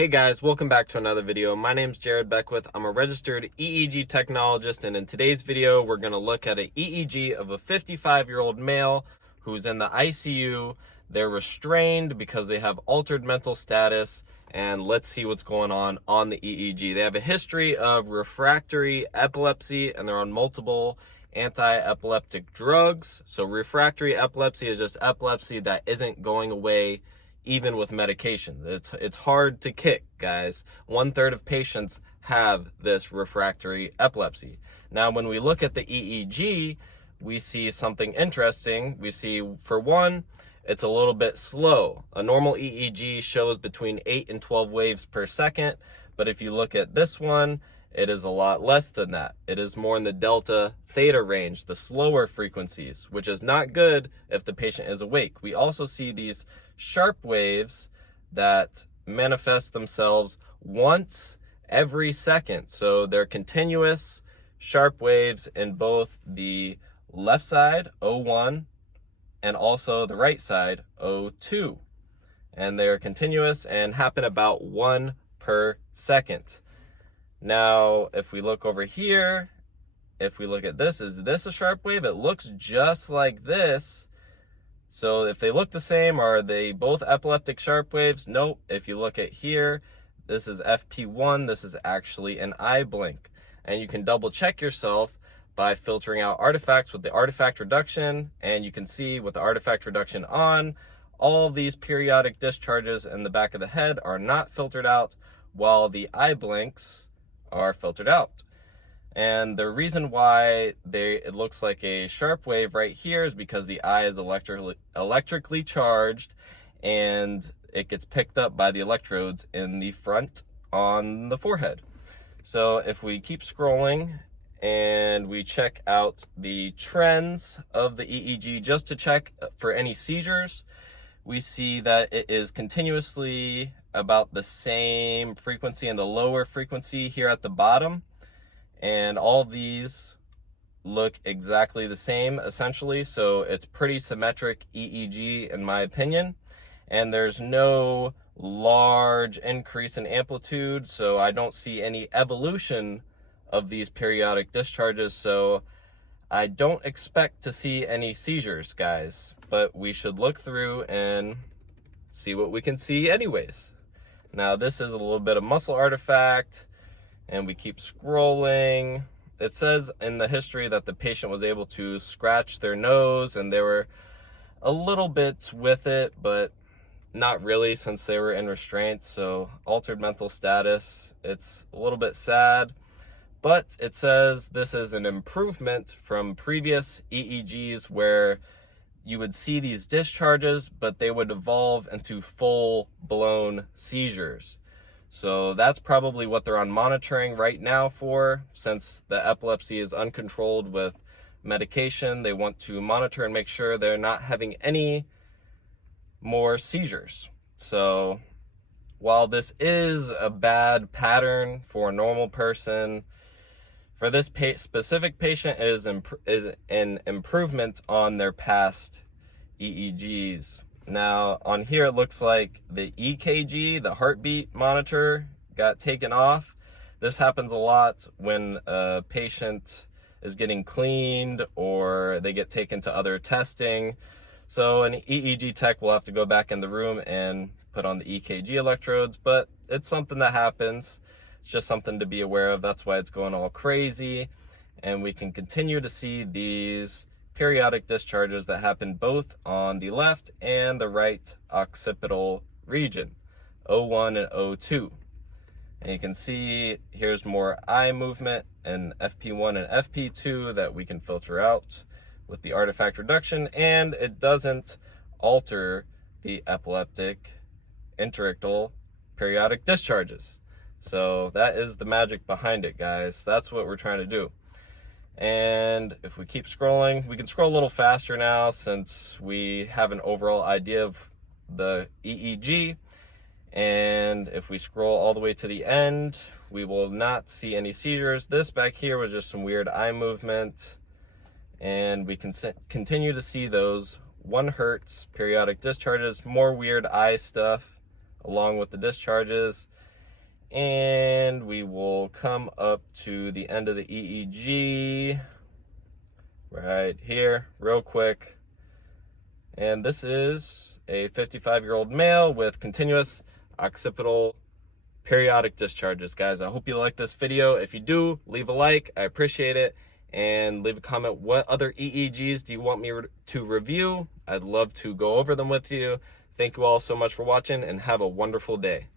Hey guys, welcome back to another video. My name's Jared Beckwith. I'm a registered EEG technologist, and in today's video, we're going to look at an EEG of a 55-year-old male who's in the ICU. They're restrained because they have altered mental status, and let's see what's going on the EEG. They have a history of refractory epilepsy, and they're on multiple anti-epileptic drugs. So refractory epilepsy is just epilepsy that isn't going away even with medication. It's hard to kick, guys. 1/3 of patients have this refractory epilepsy. Now, when we look at the EEG, we see something interesting. We see, for one, it's a little bit slow. A normal EEG shows between 8 and 12 waves per second, but if you look at this one, it is a lot less than that. It is more in the delta theta range, the slower frequencies, which is not good if the patient is awake. We also see these sharp waves that manifest themselves once every second. So they're continuous sharp waves in both the left side, O1, and also the right side, O2. And they're continuous and happen about 1 per second. Now, if we look over here, if we look at this, is this a sharp wave? It looks just like this. So if they look the same, are they both epileptic sharp waves? Nope. If you look at here, this is FP1. This is actually an eye blink. And you can double check yourself by filtering out artifacts with the artifact reduction. And you can see with the artifact reduction on, all of these periodic discharges in the back of the head are not filtered out, while the eye blinks are filtered out. And the reason why it looks like a sharp wave right here is because the eye is electrically charged, and it gets picked up by the electrodes in the front on the forehead. So if we keep scrolling and we check out the trends of the EEG just to check for any seizures, we see that it is continuously about the same frequency and the lower frequency here at the bottom. And all of these look exactly the same, essentially. So it's pretty symmetric EEG, in my opinion. And there's no large increase in amplitude, so I don't see any evolution of these periodic discharges. So I don't expect to see any seizures, guys. But we should look through and see what we can see anyways. Now, this is a little bit of muscle artifact. And we keep scrolling. It says in the history that the patient was able to scratch their nose, and they were a little bit with it, but not really, since they were in restraint. So altered mental status. It's a little bit sad, but it says this is an improvement from previous EEGs where you would see these discharges, but they would evolve into full-blown seizures. So that's probably what they're on monitoring right now for, since the epilepsy is uncontrolled with medication. They want to monitor and make sure they're not having any more seizures. So while this is a bad pattern for a normal person, for this specific patient, it is an improvement on their past EEGs. Now, on here, it looks like the EKG, the heartbeat monitor, got taken off. This happens a lot when a patient is getting cleaned or they get taken to other testing. So an EEG tech will have to go back in the room and put on the EKG electrodes, but it's something that happens. It's just something to be aware of. That's why it's going all crazy. And we can continue to see these periodic discharges that happen both on the left and the right occipital region, O1 and O2. And you can see here's more eye movement in FP1 and FP2 that we can filter out with the artifact reduction, and it doesn't alter the epileptic interictal periodic discharges. So that is the magic behind it, guys. That's what we're trying to do. And if we keep scrolling, we can scroll a little faster now since we have an overall idea of the EEG. And if we scroll all the way to the end, we will not see any seizures. This back here was just some weird eye movement. And we can continue to see those 1 hertz periodic discharges, more weird eye stuff along with the discharges. And we will come up to the end of the EEG right here real quick. And this is a 55-year-old male with continuous occipital periodic discharges. Guys, I hope you like this video. If you do, leave a like. I appreciate it. And leave a comment. What other EEGs do you want me to review? I'd love to go over them with you. Thank you all so much for watching, and have a wonderful day.